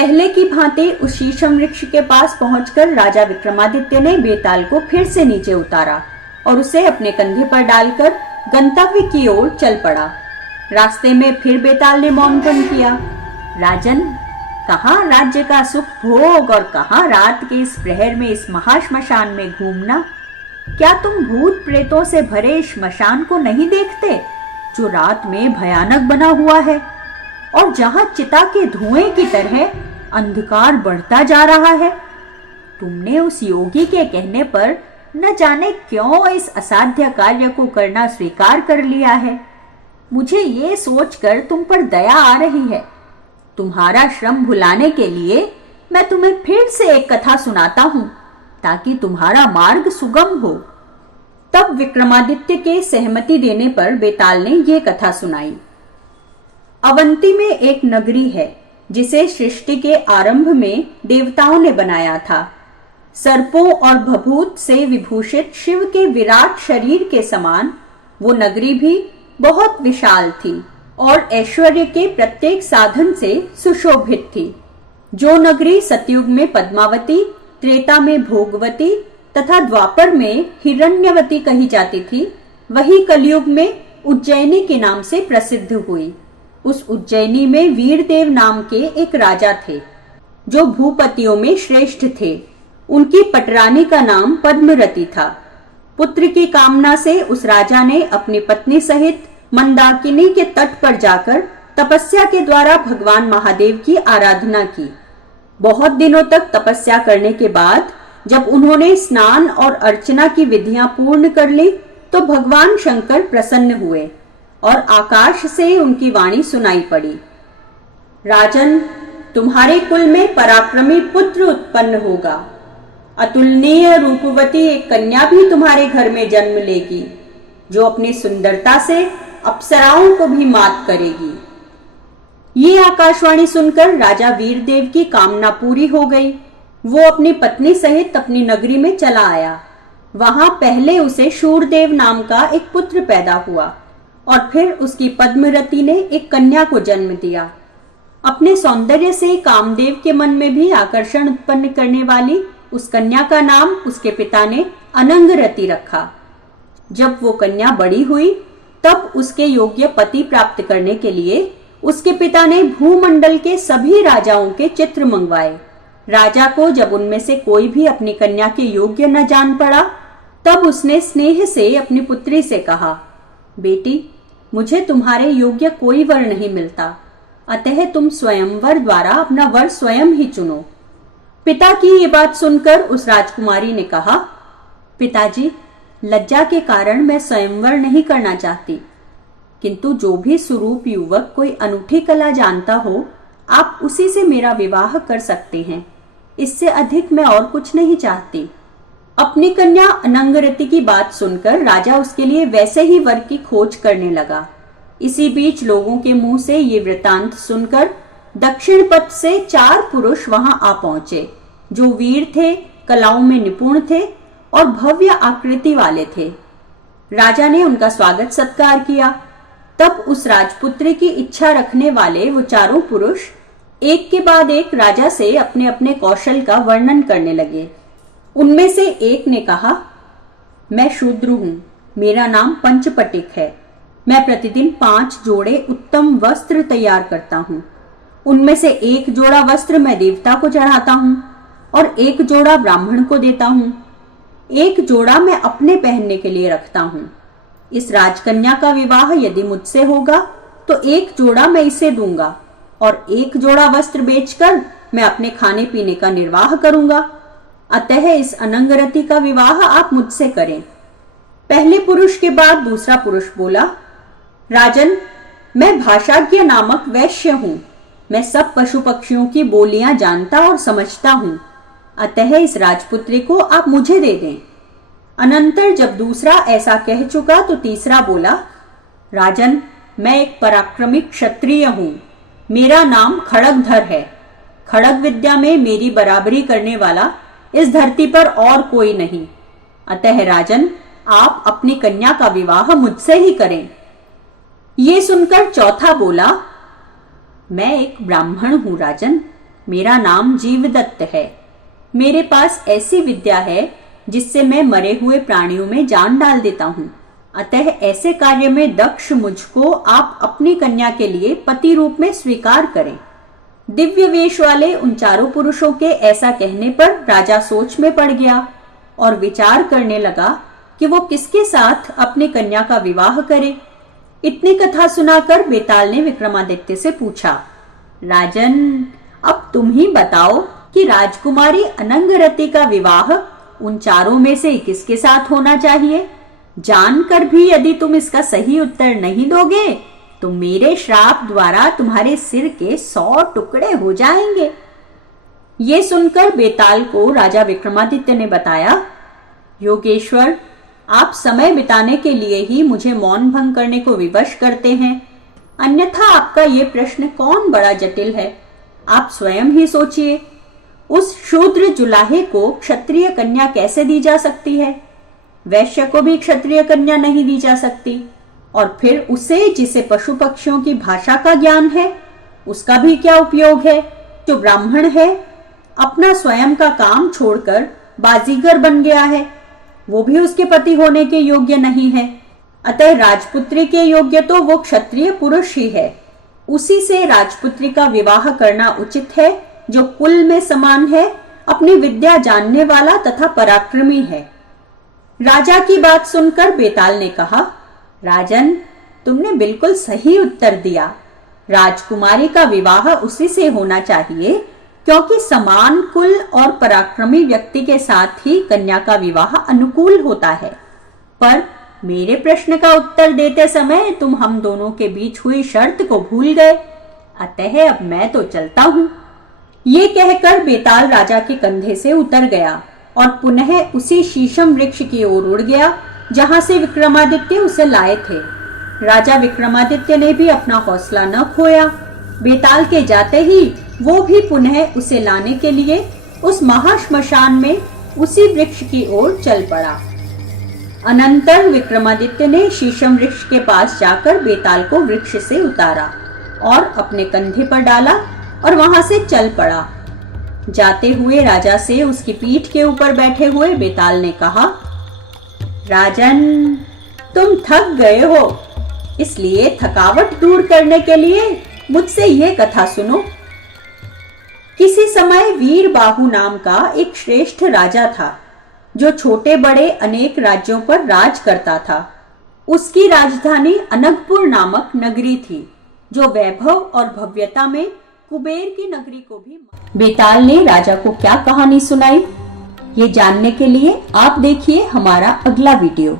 पहले की भांति उस शीशम वृक्ष के पास पहुंचकर राजा विक्रमादित्य ने बेताल को फिर से नीचे उतारा और उसे अपने कंधे पर डालकर गंतव्य की ओर चल पड़ा। रास्ते में फिर बेताल ने मौन भंग किया। राजन, कहाँ राज्य का सुख भोग और कहाँ रात के इस प्रहर में इस महाश्मशान में घूमना। क्या तुम भूत प्रेतों से भरे श्मशान को नहीं देखते, जो रात में भयानक बना हुआ है और जहां चिता के धुएं की तरह अंधकार बढ़ता जा रहा है। तुमने उस योगी के कहने पर न जाने क्यों इस असाध्य कार्य को करना स्वीकार कर लिया है। मुझे ये सोचकर तुम पर दया आ रही है। तुम्हारा श्रम भुलाने के लिए मैं तुम्हें फिर से एक कथा सुनाता हूं, ताकि तुम्हारा मार्ग सुगम हो। तब विक्रमादित्य के सहमति देने पर बेताल ने ये कथा सुनाई। अवंती में एक नगरी है, जिसे सृष्टि के आरंभ में देवताओं ने बनाया था। सर्पों और भभूत से विभूषित शिव के विराट शरीर के समान वो नगरी भी बहुत विशाल थी और ऐश्वर्य के प्रत्येक साधन से सुशोभित थी। जो नगरी सतयुग में पद्मावती, त्रेता में भोगवती तथा द्वापर में हिरण्यवती कही जाती थी, वही कलयुग में उज्जैनी के नाम से प्रसिद्ध हुई। उस उज्जैनी में वीरदेव नाम के एक राजा थे, जो भूपतियों में श्रेष्ठ थे। उनकी पटरानी का नाम पद्मरती था। पुत्र की कामना से उस राजा ने अपनी पत्नी सहित मंदाकिनी के तट पर जाकर तपस्या के द्वारा भगवान महादेव की आराधना की। बहुत दिनों तक तपस्या करने के बाद जब उन्होंने स्नान और अर्चना की विधियां पूर्ण कर ली, तो भगवान शंकर प्रसन्न हुए और आकाश से उनकी वाणी सुनाई पड़ी। राजन, तुम्हारे कुल में पराक्रमी पुत्र उत्पन्न होगा। अतुलनीय रूपवती एक कन्या भी तुम्हारे घर में जन्म लेगी, जो अपनी सुंदरता से अप्सराओं को भी मात करेगी। ये आकाशवाणी सुनकर राजा वीरदेव की कामना पूरी हो गई। वो अपनी पत्नी सहित अपनी नगरी में चला आया। वहां पहले उसे शूरदेव नाम का एक पुत्र पैदा हुआ और फिर उसकी पद्मरती ने एक कन्या को जन्म दिया। अपने सौंदर्य से कामदेव के मन में भी आकर्षण उत्पन्न करने वाली उस कन्या का नाम उसके पिता ने अनंगरती रखा। जब वो कन्या बड़ी हुई, तब उसके योग्य पति प्राप्त करने के लिए उसके पिता ने भूमंडल के सभी राजाओं के चित्र मंगवाए। राजा को जब उनमें से कोई भी अपनी कन्या के योग्य न जान पड़ा, तब उसने स्नेह से अपनी पुत्री से कहा, बेटी, मुझे तुम्हारे योग्य कोई वर नहीं मिलता, अतः तुम स्वयंवर द्वारा अपना वर स्वयं ही चुनो। पिता की ये बात सुनकर उस राजकुमारी ने कहा, पिताजी, लज्जा के कारण मैं स्वयंवर नहीं करना चाहती, किंतु जो भी सुरूप युवक कोई अनूठी कला जानता हो, आप उसी से मेरा विवाह कर सकते हैं। इससे अधिक मैं और कुछ नहीं चाहती। अपनी कन्या अनंगरती की बात सुनकर राजा उसके लिए वैसे ही वर की खोज करने लगा। इसी बीच लोगों के मुंह से ये वृतांत सुनकर दक्षिण पथ से 4 पुरुष वहां आ पहुंचे, जो वीर थे, कलाओं में निपुण थे और भव्य आकृति वाले थे। राजा ने उनका स्वागत सत्कार किया। तब उस राजपुत्री की इच्छा रखने वाले वो चारों पुरुष एक के बाद एक राजा से अपने अपने कौशल का वर्णन करने लगे। उनमें से एक ने कहा, मैं शूद्र हूं, मेरा नाम पंचपटिक है। मैं प्रतिदिन 5 जोड़े उत्तम वस्त्र तैयार करता हूं। उनमें से 1 जोड़ा वस्त्र मैं देवता को चढ़ाता हूं और 1 जोड़ा ब्राह्मण को देता हूं। 1 जोड़ा मैं अपने पहनने के लिए रखता हूं। इस राजकन्या का विवाह यदि मुझसे होगा तो 1 जोड़ा मैं इसे दूंगा और 1 जोड़ा वस्त्र बेचकर मैं अपने खाने पीने का निर्वाह करूंगा। अतः इस अनंगरती का विवाह आप मुझसे करें। पहले पुरुष के बाद दूसरा पुरुष बोला, राजन, मैं भाषाज्ञ नामक वैश्य हूं। मैं सब पशु पक्षियों की बोलियां जानता और समझता हूं। अतः इस राजपुत्री को आप मुझे दे दें। अनंतर जब दूसरा ऐसा कह चुका तो तीसरा बोला, राजन, मैं एक पराक्रमी क्षत्रिय हूं। मेरा नाम खड़गधर है। खड़ग विद्या में मेरी बराबरी करने वाला इस धरती पर और कोई नहीं। अतः राजन, आप अपनी कन्या का विवाह मुझसे ही करें। ये सुनकर चौथा बोला, मैं एक ब्राह्मण हूं राजन। मेरा नाम जीवदत्त है। मेरे पास ऐसी विद्या है जिससे मैं मरे हुए प्राणियों में जान डाल देता हूँ। अतः ऐसे कार्य में दक्ष मुझको आप अपनी कन्या के लिए पति रूप में स्वीकार करें। दिव्य वेश वाले उन चारों पुरुषों के ऐसा कहने पर राजा सोच में पड़ गया और विचार करने लगा कि वो किसके साथ अपनी कन्या का विवाह करे। इतनी कथा सुनाकर बेताल ने विक्रमादित्य से पूछा, राजन, अब तुम ही बताओ कि राजकुमारी अनंगरती का विवाह उन चारों में से किसके साथ होना चाहिए। जानकर भी यदि तुम इसका सही उत्तर नहीं दोगे तो मेरे श्राप द्वारा तुम्हारे सिर के 100 टुकड़े हो जाएंगे। ये सुनकर बेताल को राजा विक्रमादित्य ने बताया, योगेश्वर, आप समय बिताने के लिए ही मुझे मौन भंग करने को विवश करते हैं, अन्यथा आपका ये प्रश्न कौन बड़ा जटिल है। आप स्वयं ही सोचिए, उस शूद्र जुलाहे को क्षत्रिय कन्या कैसे दी जा सकती है? वैश्य को भी क्षत्रिय कन्या नहीं दी जा सकती, और फिर उसे जिसे पशु पक्षियों की भाषा का ज्ञान है उसका भी क्या उपयोग है? जो ब्राह्मण है, अपना स्वयं का काम छोड़कर बाजीगर बन गया है, वो भी उसके पति होने के योग्य नहीं है। अतः राजपुत्री के योग्य तो वो क्षत्रिय पुरुष ही है। उसी से राजपुत्री का विवाह करना उचित है जो कुल में समान है, अपनी विद्या जानने वाला तथा पराक्रमी है। राजा की बात सुनकर बेताल ने कहा, राजन, तुमने बिल्कुल सही उत्तर दिया। राजकुमारी का विवाह उसी से होना चाहिए क्योंकि समान कुल और पराक्रमी व्यक्ति के साथ ही कन्या का विवाह अनुकूल होता है। पर मेरे प्रश्न का उत्तर देते समय तुम हम दोनों के बीच हुई शर्त को भूल गए, अतः अब मैं तो चलता हूँ। ये कहकर बेताल राजा के कंधे से उतर गया और पुनः उसी शीशम वृक्ष की ओर उड़ गया जहां से विक्रमादित्य उसे लाए थे। राजा विक्रमादित्य ने भी अपना हौसला न खोया। बेताल के जाते ही वो भी पुनः उसे लाने के लिए उस महाश्मशान में उसी वृक्ष की ओर चल पड़ा। अनंतर विक्रमादित्य ने शीशम वृक्ष के पास जाकर बेताल को वृक्ष से उतारा और अपने कंधे पर डाला और वहां से चल पड़ा। जाते हुए राजा से उसकी पीठ के ऊपर बैठे हुए बेताल ने कहा, राजन, तुम थक गए हो, इसलिए थकावट दूर करने के लिए मुझसे यह कथा सुनो। किसी समय वीरबाहु नाम का एक श्रेष्ठ राजा था जो छोटे बड़े अनेक राज्यों पर राज करता था। उसकी राजधानी अनगपुर नामक नगरी थी जो वैभव और भव्यता में कुबेर की नगरी को भी। बेताल ने राजा को क्या कहानी सुनाई, ये जानने के लिए आप देखिए हमारा अगला वीडियो।